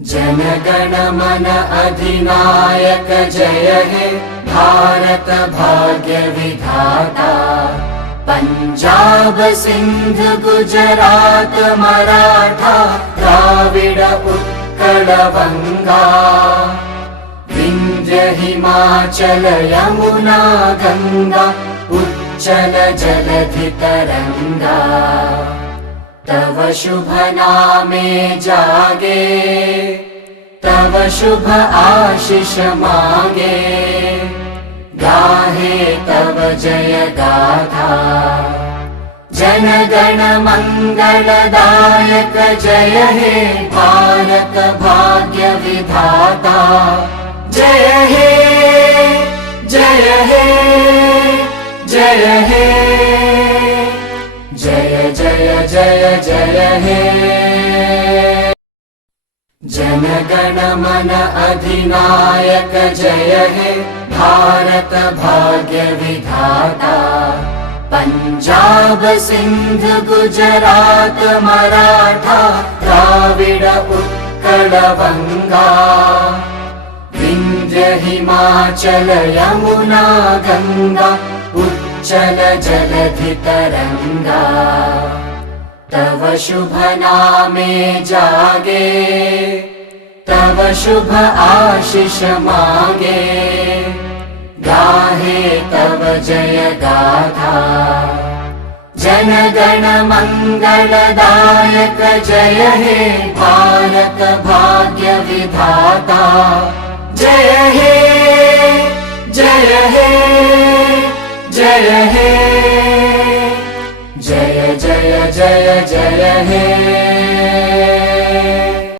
जन गण मन अधिनायक जय हे भारत भाग्य विधाता। पंजाब सिंध गुजरात मराठा द्राविड़ उत्कल बंगा। विंध्य हिमाचल यमुना गंगा उच्चल जलधि तरंगा। तव शुभ नामे जागे तव शुभ आशीष मागे। गाहे तव जय गाथा जन गण मंगलदायक जय हे भारत भाग्य विधाता। जय हे जय हे जय हे जय जय जय जय हे। जन गण मन अधिनायक जय हे भारत भाग्य विधाता। पंजाब सिंध गुजरात मराठा द्राविड़ उत्कल बंगा। विंध्य हिमाचल यमुना गंगा उच्चल जलधि तरंगा। तव शुभ नामे जागे तव शुभ आशीष मागे। गाहे तव जय गाथा जन गण मंगलदायक जय हे भारत भाग्य विधाता। जय हे जय हे जय हे जय जय जय जय हे।